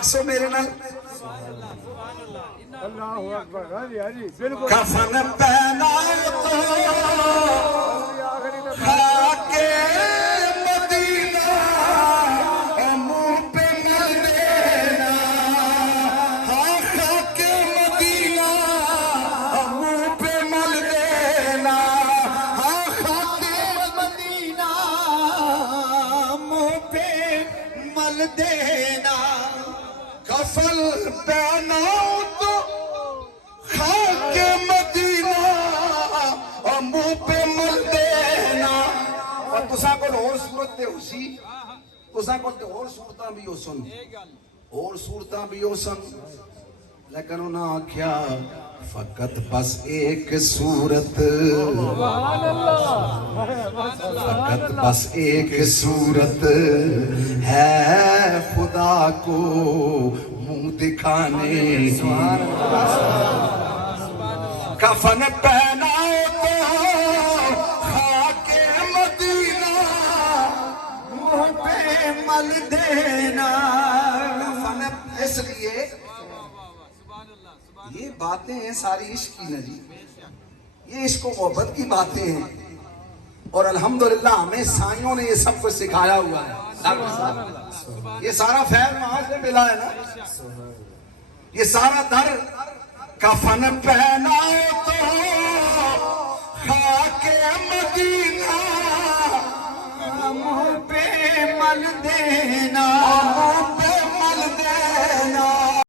آکسو میرے نال اللہ اکبر بالکل کفن پہنا تو خاک مدینہ منہ پہ مل دینا ہاں خاک مدینہ منہ پہ مل دینا ہاں خاک مدینہ منہ پہ مل دینا کفن پہنا تو خاک مدینہ منہ پہ مل دینا اور تساں کو اور صورت تے اسی تساں کو اور صورتاں بھی ہو سن اور صورتاں بھی ہو سن لیکن انہاں آکھیا فقط بس ایک صورت فقط بس ایک صورت ہے خدا کو منہ دکھانے کی کفن پہنا تو خاک مدینہ منہ پہ مل دینا کفن اس لیے یہ باتیں ہیں ساری عشق کی نا جی یہ عشق و محبت کی باتیں ہیں اور الحمدللہ ہمیں سائیوں نے یہ سب کچھ سکھایا ہوا ہے یہ سارا فیض وہاں سے ملا ہے نا یہ سارا در کفن پہنا تو خاک مدینہ منہ پہ مل دینا منہ